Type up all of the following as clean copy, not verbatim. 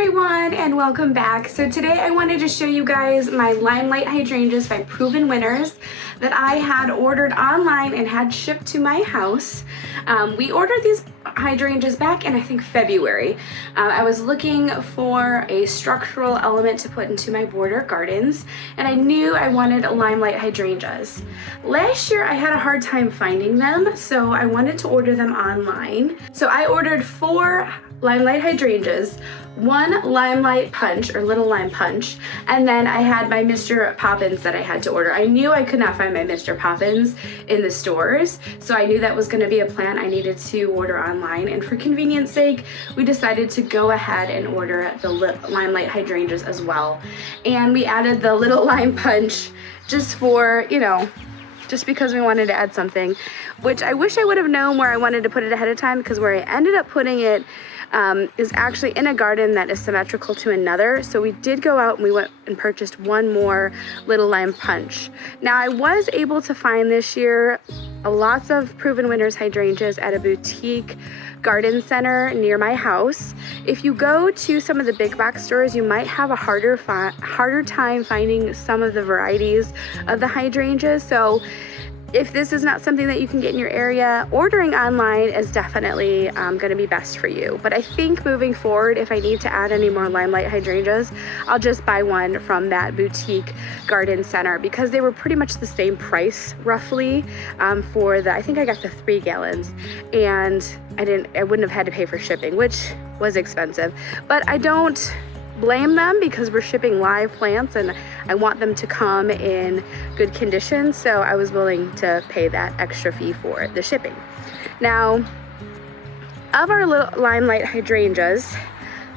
everyone, and welcome back. So today I wanted to show you guys my Limelight hydrangeas by Proven Winners that I had ordered online and had shipped to my house. We ordered these hydrangeas back in I think February. I was looking for a structural element to put into my border gardens, and I knew I wanted Limelight hydrangeas. Last year I had a hard time finding them, so I wanted to order them online. So I ordered 4 Limelight hydrangeas, 1 Limelight punch or little lime punch, and then I had my Mr. Poppins that I had to order. I knew I could not find my Mr. Poppins in the stores, so I knew that was going to be a plan I needed to order online, and for convenience sake we decided to go ahead and order the Limelight hydrangeas as well. And we added the little lime punch just for, you know, just because we wanted to add something, which I wish I would have known where I wanted to put it ahead of time, because where I ended up putting it is actually in a garden that is symmetrical to another. So we did go out and we went and purchased 1 more little lime punch. Now I was able to find this year lots of Proven Winners hydrangeas at a boutique garden center near my house. If you go to some of the big box stores, you might have a harder time finding some of the varieties of the hydrangeas. So if this is not something that you can get in your area, ordering online is definitely going to be best for you. But I think moving forward, if I need to add any more Limelight hydrangeas, I'll just buy one from that boutique garden center, because they were pretty much the same price roughly for the, I think I got the 3 gallons, and I wouldn't have had to pay for shipping, which was expensive. But I don't blame them, because we're shipping live plants and I want them to come in good condition, so I was willing to pay that extra fee for the shipping. Now, of our little Limelight hydrangeas,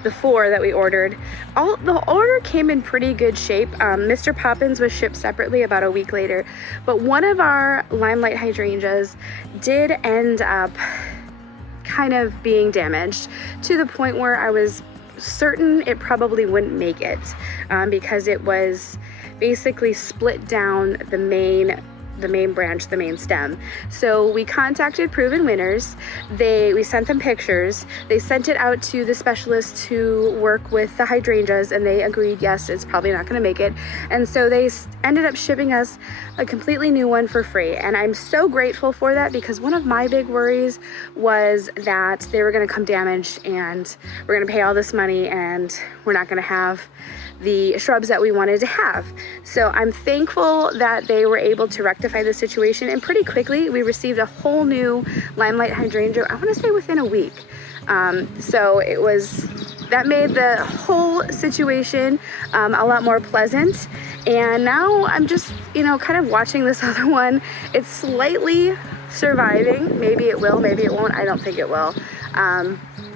the 4 that we ordered, the order came in pretty good shape. Mr. Poppins was shipped separately about a week later, but one of our Limelight hydrangeas did end up kind of being damaged to the point where I was certain it probably wouldn't make it, because it was basically split down the main branch, the main stem. So we contacted Proven Winners. We sent them pictures. They sent it out to the specialists who work with the hydrangeas, and they agreed, yes, it's probably not going to make it. And so they ended up shipping us a completely new one for free. And I'm so grateful for that, because one of my big worries was that they were going to come damaged and we're going to pay all this money and we're not going to have the shrubs that we wanted to have. So I'm thankful that they were able to rectify the situation, and pretty quickly we received a whole new Limelight hydrangea, I want to say within a week. So that made the whole situation a lot more pleasant. And now I'm just, you know, kind of watching this other one. It's slightly surviving. Maybe it will, maybe it won't. I don't think it will.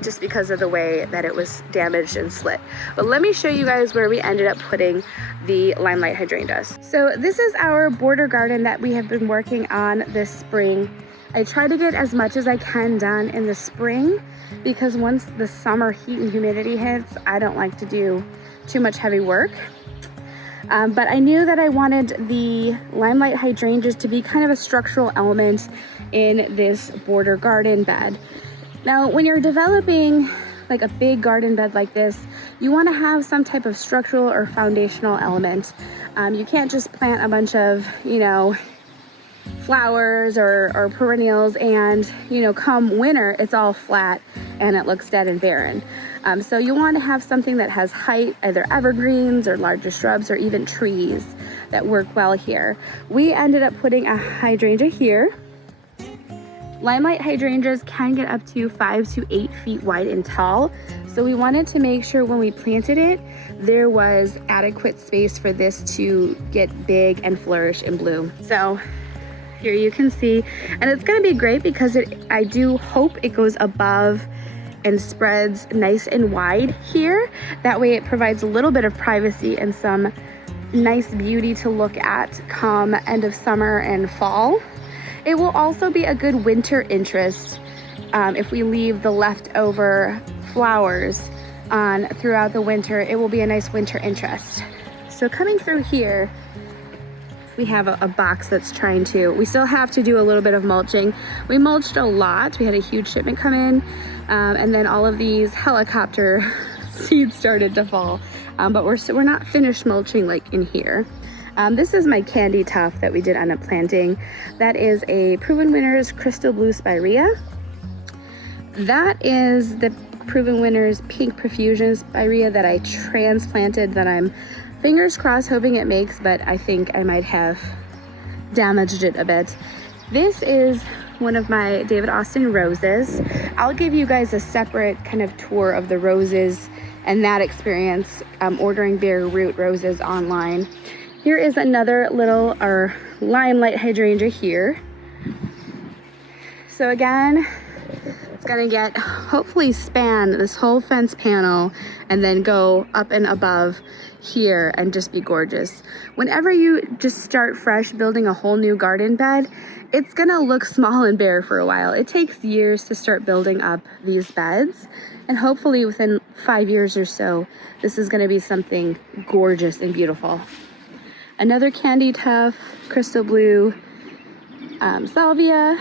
Just because of the way that it was damaged and slit. But let me show you guys where we ended up putting the Limelight hydrangeas. So this is our border garden that we have been working on this spring. I try to get as much as I can done in the spring, because once the summer heat and humidity hits, I don't like to do too much heavy work. But I knew that I wanted the Limelight hydrangeas to be kind of a structural element in this border garden bed. Now, when you're developing like a big garden bed like this, you want to have some type of structural or foundational element. You can't just plant a bunch of, you know, flowers or perennials and, you know, come winter, it's all flat and it looks dead and barren. So you want to have something that has height, either evergreens or larger shrubs or even trees that work well here. We ended up putting a hydrangea here. Limelight hydrangeas can get up to 5 to 8 feet wide and tall. So we wanted to make sure when we planted it, there was adequate space for this to get big and flourish and bloom. So here you can see, and it's going to be great because I do hope it goes above and spreads nice and wide here. That way it provides a little bit of privacy and some nice beauty to look at come end of summer and fall. It will also be a good winter interest if we leave the leftover flowers on throughout the winter. It will be a nice winter interest. So coming through here, we have a box that's we still have to do a little bit of mulching. We mulched a lot. We had a huge shipment come in, and then all of these helicopter seeds started to fall. But we're not finished mulching like in here. This is my candy tuft that we did end up planting. That is a Proven Winners Crystal Blue Spirea. That is the Proven Winners Pink Profusion Spirea that I transplanted, that I'm fingers crossed hoping it makes, but I think I might have damaged it a bit. This is one of my David Austin roses. I'll give you guys a separate kind of tour of the roses and that experience ordering bare root roses online. Here is another little Limelight hydrangea here. So again, it's gonna get, hopefully span this whole fence panel and then go up and above here and just be gorgeous. Whenever you just start fresh building a whole new garden bed, it's gonna look small and bare for a while. It takes years to start building up these beds, and hopefully within 5 years or so, this is gonna be something gorgeous and beautiful. Another candy tuft, crystal blue salvia.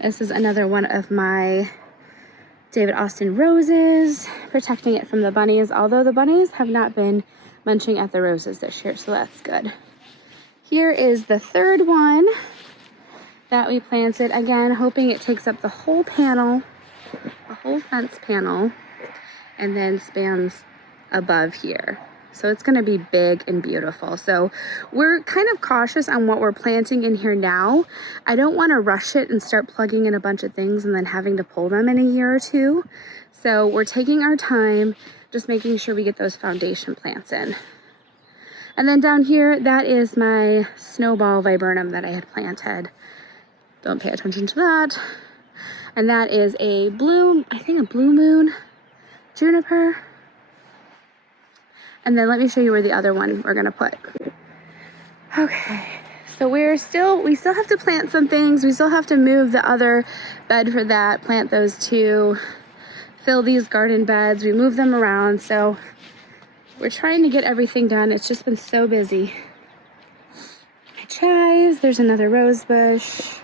This is another one of my David Austin roses, protecting it from the bunnies, although the bunnies have not been munching at the roses this year, so that's good. Here is the third one that we planted, again, hoping it takes up the whole panel, the whole fence panel, and then spans above here. So it's gonna be big and beautiful. So we're kind of cautious on what we're planting in here now. I don't wanna rush it and start plugging in a bunch of things and then having to pull them in a year or two. So we're taking our time, just making sure we get those foundation plants in. And then down here, that is my snowball viburnum that I had planted. Don't pay attention to that. And that is a blue, I think a blue moon juniper. And then let me show you where the other one we're gonna put. Okay, so we still have to plant some things. We still have to move the other bed for that, plant those two, fill these garden beds. We move them around, so we're trying to get everything done. It's just been so busy. My chives, there's another rose bush.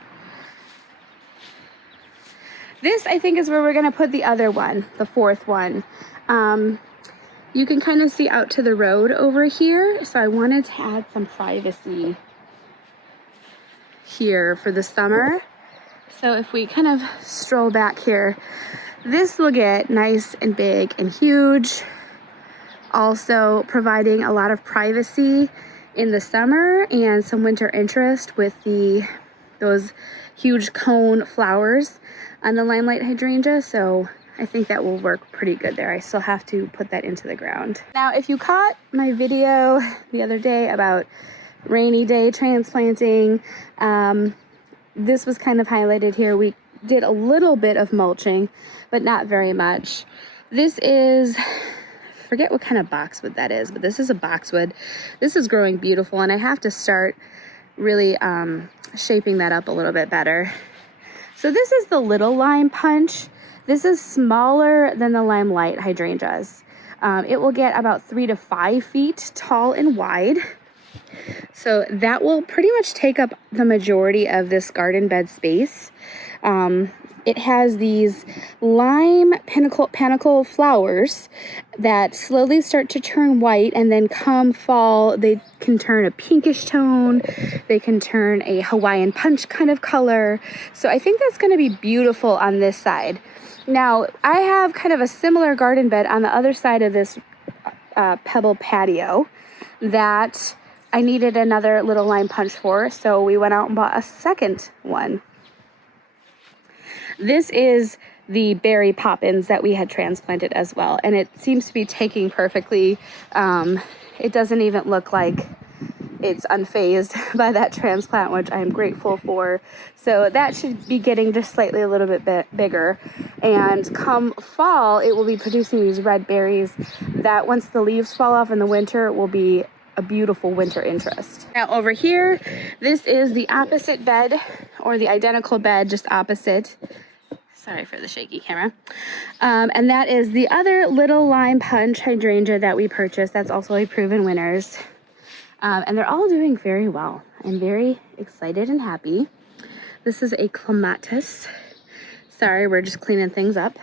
This, I think, is where we're gonna put the other one, the fourth one. You can kind of see out to the road over here, so I wanted to add some privacy here for the summer. So if we kind of stroll back here, this will get nice and big and huge, also providing a lot of privacy in the summer and some winter interest with those huge cone flowers on the Limelight hydrangea. So I think that will work pretty good there. I still have to put that into the ground. Now, if you caught my video the other day about rainy day transplanting, this was kind of highlighted here. We did a little bit of mulching, but not very much. This is, I forget what kind of boxwood that is, but this is a boxwood. This is growing beautiful, and I have to start really shaping that up a little bit better. So this is the little lime punch. This is smaller than the Limelight hydrangeas. It will get about 3 to 5 feet tall and wide. So that will pretty much take up the majority of this garden bed space. It has these lime panicle flowers that slowly start to turn white, and then come fall, they can turn a pinkish tone. They can turn a Hawaiian punch kind of color. So I think that's gonna be beautiful on this side. Now, I have kind of a similar garden bed on the other side of this pebble patio that I needed another little lime punch for, so we went out and bought a second one. This is the berry poppins that we had transplanted as well, and it seems to be taking perfectly. It doesn't even look like it's unfazed by that transplant, which I'm grateful for. So that should be getting just slightly a little bit bigger. And come fall, it will be producing these red berries that, once the leaves fall off in the winter, will be a beautiful winter interest. Now over here, this is the opposite bed, or the identical bed, just opposite. Sorry for the shaky camera. And that is the other little lime punch hydrangea that we purchased. That's also a Proven Winners. And they're all doing very well. I'm very excited and happy. This is a clematis. Sorry, we're just cleaning things up.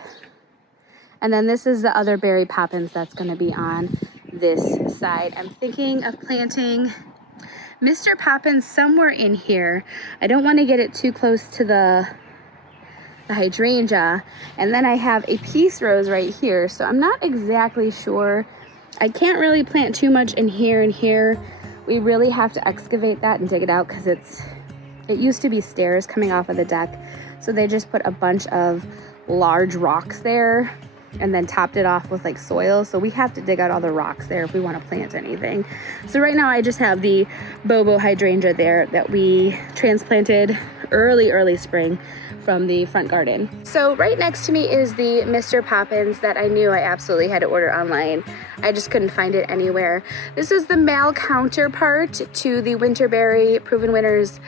And then this is the other berry poppins that's gonna be on this side. I'm thinking of planting Mr. Poppins somewhere in here. I don't want to get it too close to the hydrangea. And then I have a peace rose right here, so I'm not exactly sure. I can't really plant too much in here and here. We really have to excavate that and dig it out because it used to be stairs coming off of the deck, so they just put a bunch of large rocks there and then topped it off with like soil. So we have to dig out all the rocks there if we want to plant anything. So right now I just have the Bobo hydrangea there that we transplanted early spring from the front garden. So right next to me is the Mr. Poppins that I knew I absolutely had to order online. I just couldn't find it anywhere. This is the male counterpart to the Winterberry Proven Winners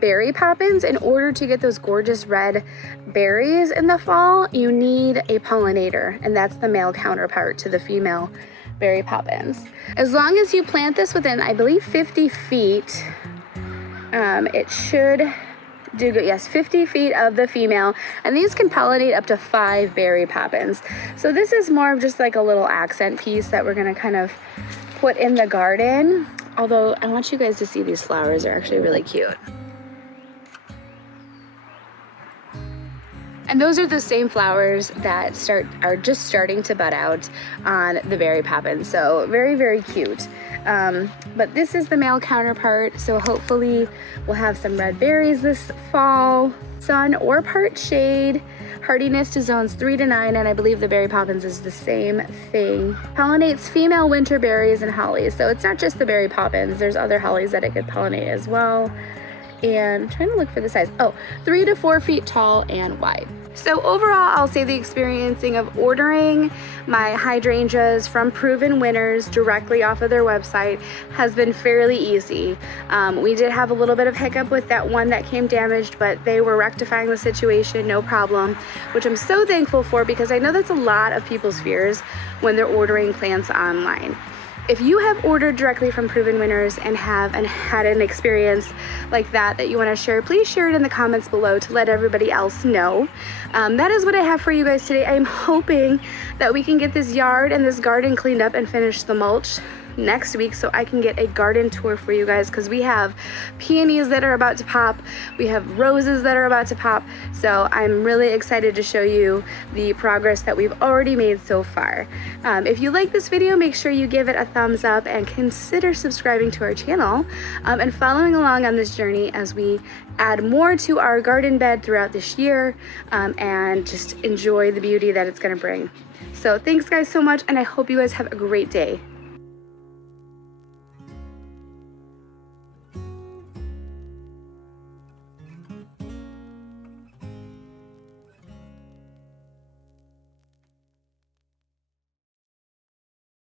berry poppins. In order to get those gorgeous red berries in the fall, you need a pollinator, and that's the male counterpart to the female berry poppins. As long as you plant this within, I believe, 50 feet, it should do good. Yes, 50 feet of the female, and these can pollinate up to 5 berry poppins. So this is more of just like a little accent piece that we're gonna kind of put in the garden. Although I want you guys to see these flowers are actually really cute. And those are the same flowers that are just starting to bud out on the berry poppins. So very cute. But this is the male counterpart. So hopefully we'll have some red berries this fall. Sun or part shade. Hardiness to zones 3 to 9, and I believe the berry poppins is the same thing. Pollinates female winter berries and hollies. So it's not just the berry poppins. There's other hollies that it could pollinate as well. And I'm trying to look for the size. Oh, 3 to 4 feet tall and wide. So overall, I'll say the experiencing of ordering my hydrangeas from Proven Winners directly off of their website has been fairly easy. We did have a little bit of hiccup with that one that came damaged, but they were rectifying the situation, no problem, which I'm so thankful for because I know that's a lot of people's fears when they're ordering plants online. If you have ordered directly from Proven Winners and have had an experience like that you want to share, please share it in the comments below to let everybody else know. That is what I have for you guys today. I'm hoping that we can get this yard and this garden cleaned up and finish the mulch next week so I can get a garden tour for you guys, because we have peonies that are about to pop, we have roses that are about to pop, so I'm really excited to show you the progress that we've already made so far. If you like this video, make sure you give it a thumbs up and consider subscribing to our channel and following along on this journey as we add more to our garden bed throughout this year and just enjoy the beauty that it's going to bring. So thanks guys so much, and I hope you guys have a great day.